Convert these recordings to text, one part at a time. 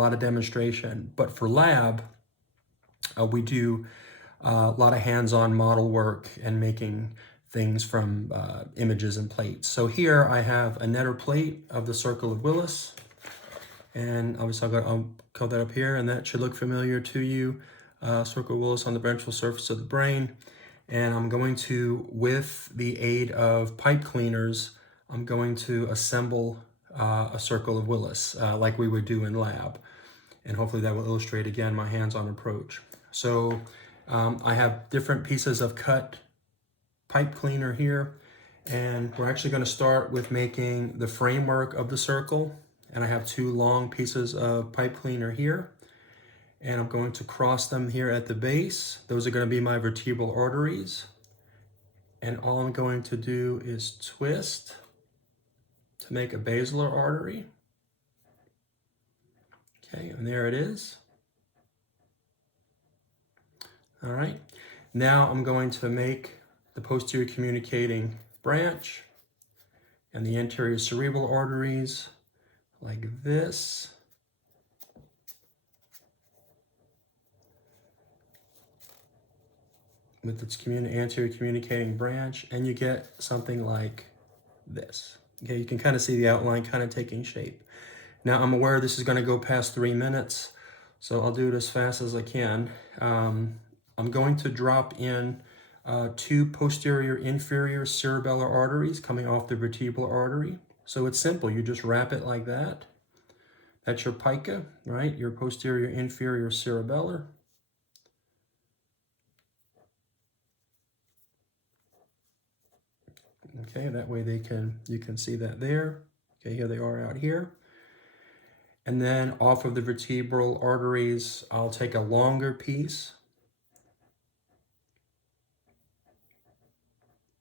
lot of demonstration. But for lab, we do a lot of hands-on model work and making things from images and plates. So here I have a netter plate of the circle of Willis. And obviously I'll cover that up here, and that should look familiar to you. Circle of Willis on the ventral surface of the brain. And I'm going to, with the aid of pipe cleaners, I'm going to assemble a circle of Willis like we would do in lab. And hopefully that will illustrate, again, my hands-on approach. So I have different pieces of cut pipe cleaner here. And we're actually going to start with making the framework of the circle. And I have 2 long pieces of pipe cleaner here. And I'm going to cross them here at the base. Those are going to be my vertebral arteries. And all I'm going to do is twist to make a basilar artery. Okay, and there it is. All right, now I'm going to make the posterior communicating branch and the anterior cerebral arteries like this. With its anterior communicating branch, and you get something like this. Okay, you can kind of see the outline kind of taking shape. Now I'm aware this is going to go past 3 minutes, so I'll do it as fast as I can. I'm going to drop in 2 posterior inferior cerebellar arteries coming off the vertebral artery. So it's simple, you just wrap it like that. That's your pica, right? Your posterior inferior cerebellar. Okay, that way you can see that there. Okay, here they are out here. And then off of the vertebral arteries, I'll take a longer piece.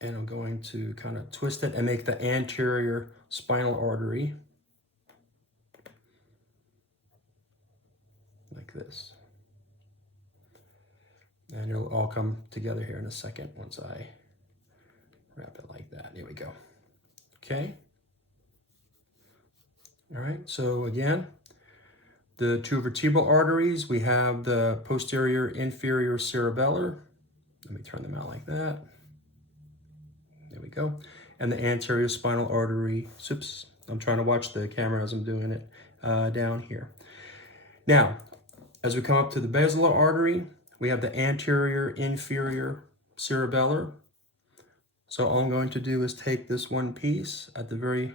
And I'm going to kind of twist it and make the anterior spinal artery like this. And it'll all come together here in a second once I wrap it like that. Here we go. Okay. All right. So again, the 2 vertebral arteries, we have the posterior inferior cerebellar. Let me turn them out like that. There we go. And the anterior spinal artery. Oops. I'm trying to watch the camera as I'm doing it down here. Now, as we come up to the basilar artery, we have the anterior inferior cerebellar. So all I'm going to do is take this one piece at the very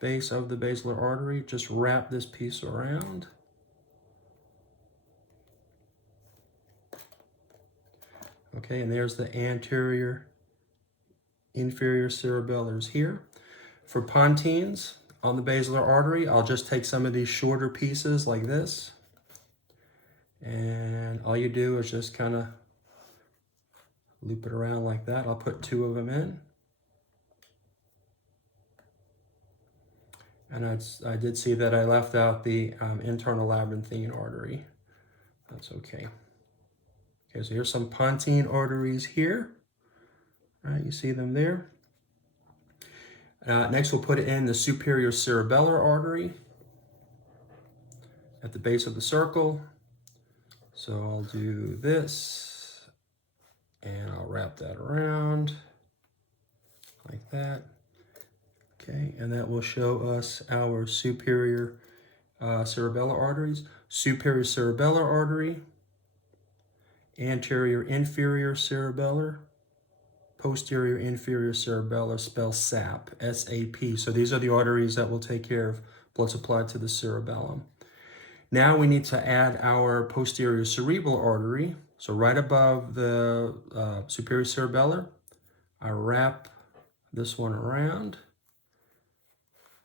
base of the basilar artery, just wrap this piece around. Okay, and there's the anterior inferior cerebellars here. For pontines on the basilar artery, I'll just take some of these shorter pieces like this. And all you do is just kind of loop it around like that. I'll put 2 of them in. And I did see that I left out the internal labyrinthine artery. That's okay. Okay, so here's some pontine arteries here. All right, you see them there. Next, we'll put it in the superior cerebellar artery at the base of the circle. So I'll do this, and I'll wrap that around like that. Okay, and that will show us our superior cerebellar arteries. Superior cerebellar artery, anterior inferior cerebellar, posterior inferior cerebellar, spelled SAP, S-A-P. So these are the arteries that will take care of blood supply to the cerebellum. Now we need to add our posterior cerebral artery. So right above the superior cerebellar, I wrap this one around.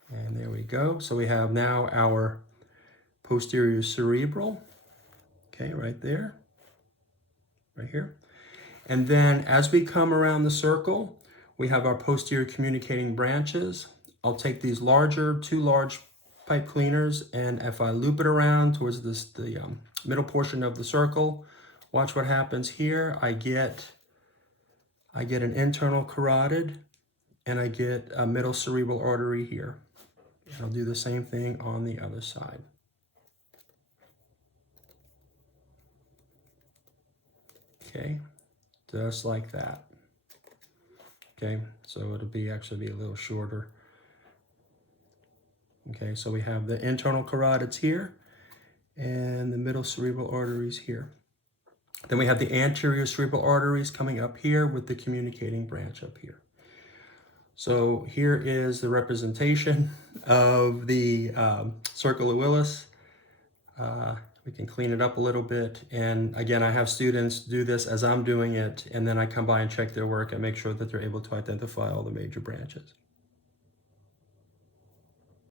And there we go. So we have now our posterior cerebral, okay, right there, right here. And then as we come around the circle, we have our posterior communicating branches. I'll take these 2 large pipe cleaners, and if I loop it around towards the middle portion of the circle, watch what happens here. I get an internal carotid, and I get a middle cerebral artery here. And I'll do the same thing on the other side. Okay, just like that. Okay, so it'll actually be a little shorter. Okay, so we have the internal carotids here and the middle cerebral arteries here. Then we have the anterior cerebral arteries coming up here with the communicating branch up here. So here is the representation of the circle of Willis. We can clean it up a little bit. And again, I have students do this as I'm doing it, and then I come by and check their work and make sure that they're able to identify all the major branches.